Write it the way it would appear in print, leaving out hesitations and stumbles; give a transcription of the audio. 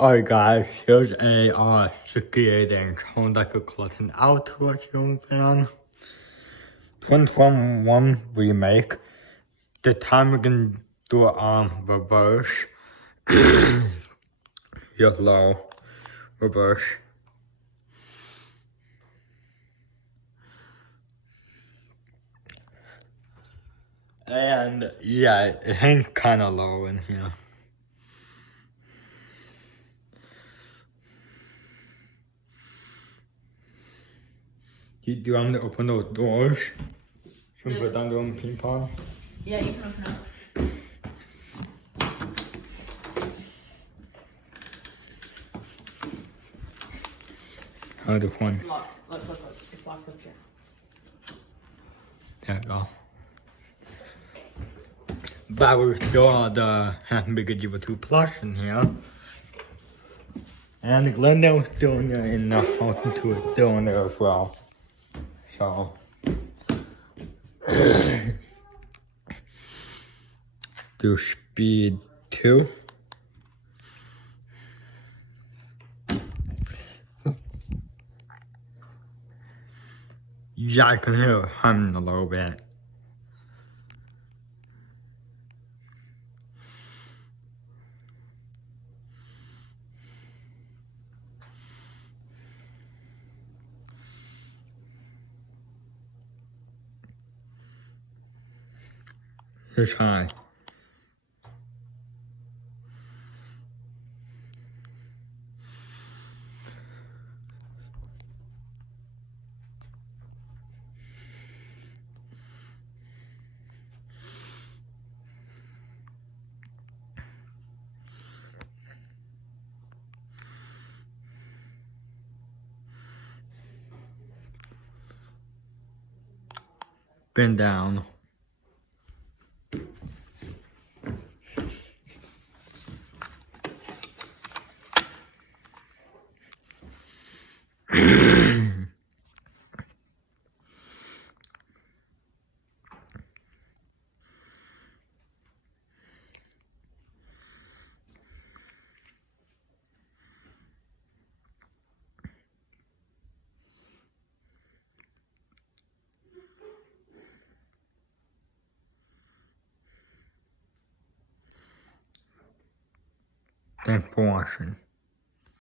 Alright guys, here's a 68-inch Honda Cotton Altura ceiling fan. 2021 remake. This time we're gonna do it on reverse. Here's low, reverse. And yeah, it hangs kinda low in here. Do you want me to open those doors? Should we put down the ping pong? Yeah, you can open up. How the one? It's locked. Look. It's locked up here. There we go. But we still have the Bigger Diva 2 Plus in here. And the Glendale is still in there, and the Fountain 2 is still in there as well. So. Do speed 2. Yeah, I can hear it humming a little bit. Here's high. Bend down. Thanks for watching.